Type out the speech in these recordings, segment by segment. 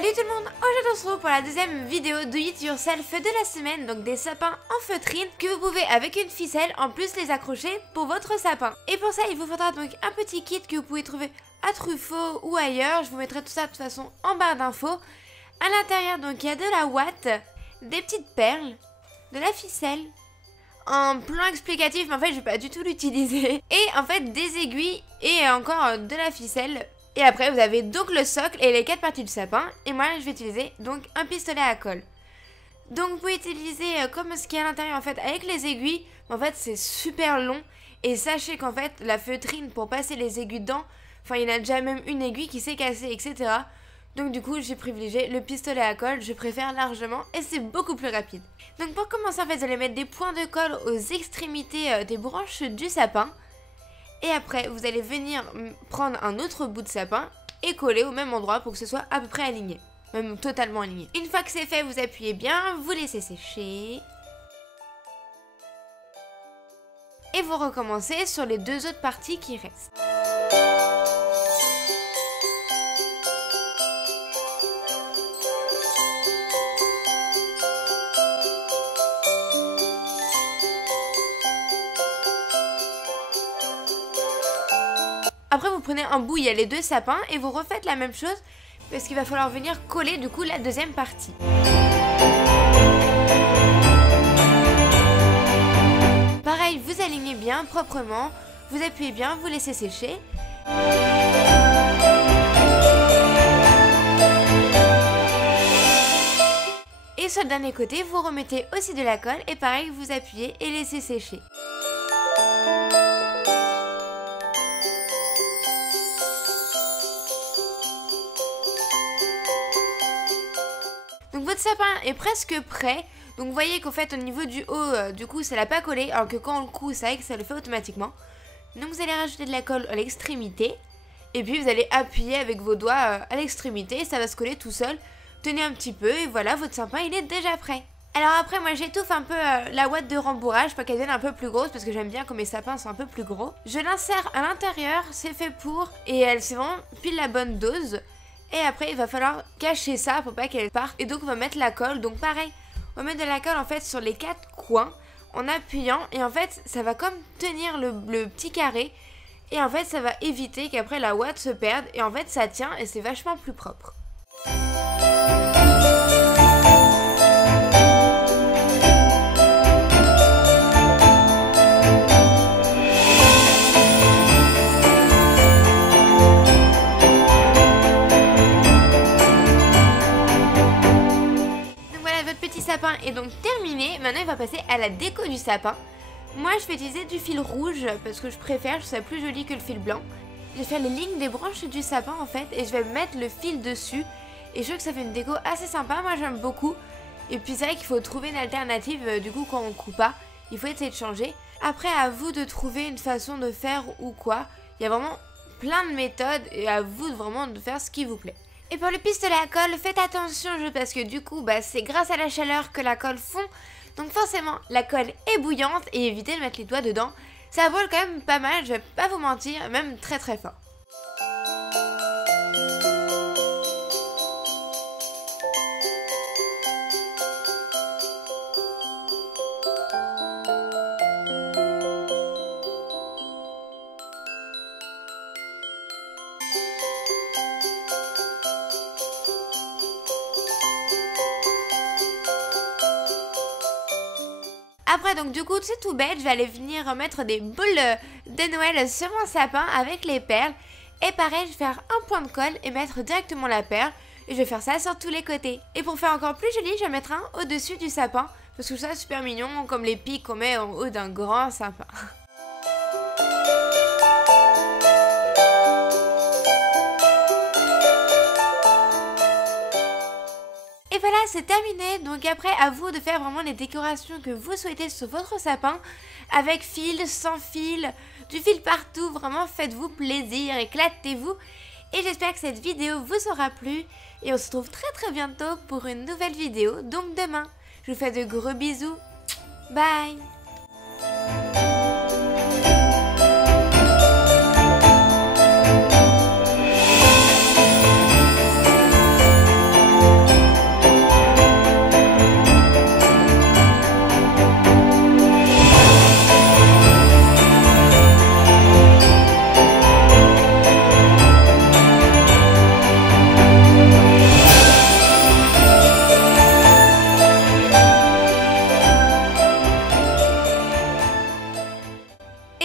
Salut tout le monde, aujourd'hui on se retrouve pour la deuxième vidéo do it yourself de la semaine, donc des sapins en feutrine que vous pouvez avec une ficelle en plus les accrocher pour votre sapin. Et pour ça il vous faudra donc un petit kit que vous pouvez trouver à Truffaut ou ailleurs, je vous mettrai tout ça de toute façon en barre d'infos. À l'intérieur donc il y a de la ouate, des petites perles, de la ficelle, un plan explicatif mais en fait je vais pas du tout l'utiliser, et en fait des aiguilles et encore de la ficelle. Et après vous avez donc le socle et les 4 parties du sapin. Et moi je vais utiliser donc un pistolet à colle. Donc vous pouvez utiliser comme ce qu'il y a à l'intérieur en fait avec les aiguilles. En fait c'est super long. Et sachez qu'en fait la feutrine pour passer les aiguilles dedans, enfin il y en a déjà même une aiguille qui s'est cassée etc. Donc du coup j'ai privilégié le pistolet à colle, je préfère largement et c'est beaucoup plus rapide. Donc pour commencer en fait vous allez mettre des points de colle aux extrémités des branches du sapin. Et après, vous allez venir prendre un autre bout de sapin et coller au même endroit pour que ce soit à peu près aligné. Même totalement aligné. Une fois que c'est fait, vous appuyez bien, vous laissez sécher. Et vous recommencez sur les deux autres parties qui restent. Après vous prenez un bout, il y a les deux sapins et vous refaites la même chose parce qu'il va falloir venir coller du coup la deuxième partie. Pareil, vous alignez bien proprement, vous appuyez bien, vous laissez sécher. Et sur le dernier côté, vous remettez aussi de la colle et pareil, vous appuyez et laissez sécher. Donc votre sapin est presque prêt. Donc vous voyez qu'en fait au niveau du haut, du coup ça l'a pas collé. Alors que quand on le coud, c'est vrai que ça le fait automatiquement. Donc vous allez rajouter de la colle à l'extrémité. Et puis vous allez appuyer avec vos doigts à l'extrémité. Et ça va se coller tout seul. Tenez un petit peu et voilà, votre sapin il est déjà prêt. Alors après moi j'étouffe un peu la ouate de rembourrage pour qu'elle devienne un peu plus grosse. Parce que j'aime bien quand mes sapins sont un peu plus gros. Je l'insère à l'intérieur, c'est fait pour. Et c'est vraiment pile la bonne dose. Et après il va falloir cacher ça pour pas qu'elle parte. Et donc on va mettre la colle. Donc pareil, on va mettre de la colle en fait sur les 4 coins en appuyant. Et en fait ça va comme tenir le petit carré. Et en fait ça va éviter qu'après la ouate se perde. Et en fait ça tient et c'est vachement plus propre. Sapin est donc terminé. Maintenant il va passer à la déco du sapin. Moi je vais utiliser du fil rouge parce que je préfère, je trouve ça plus joli que le fil blanc. Je vais faire les lignes des branches du sapin en fait et je vais mettre le fil dessus. Et je trouve que ça fait une déco assez sympa, moi j'aime beaucoup. Et puis c'est vrai qu'il faut trouver une alternative du coup quand on coupe pas. Il faut essayer de changer. Après à vous de trouver une façon de faire ou quoi. Il y a vraiment plein de méthodes et à vous vraiment de faire ce qui vous plaît. Et pour le pistolet à colle, faites attention parce que du coup, c'est grâce à la chaleur que la colle fond. Donc forcément, la colle est bouillante et évitez de mettre les doigts dedans. Ça vole quand même pas mal, je vais pas vous mentir, même très très fort. Après donc du coup c'est tout bête, je vais aller venir remettre des boules de Noël sur mon sapin avec les perles. Et pareil je vais faire un point de colle et mettre directement la perle. Et je vais faire ça sur tous les côtés. Et pour faire encore plus joli je vais mettre un au-dessus du sapin. Parce que ça c'est super mignon comme les pics qu'on met en haut d'un grand sapin. Et voilà, c'est terminé. Donc après, à vous de faire vraiment les décorations que vous souhaitez sur votre sapin. Avec fil, sans fil, du fil partout. Vraiment, faites-vous plaisir, éclatez-vous. Et j'espère que cette vidéo vous aura plu. Et on se retrouve très très bientôt pour une nouvelle vidéo. Donc demain, je vous fais de gros bisous. Bye!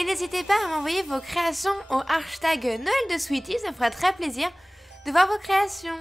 Et n'hésitez pas à m'envoyer vos créations au hashtag Noël de Sweetie, ça me fera très plaisir de voir vos créations.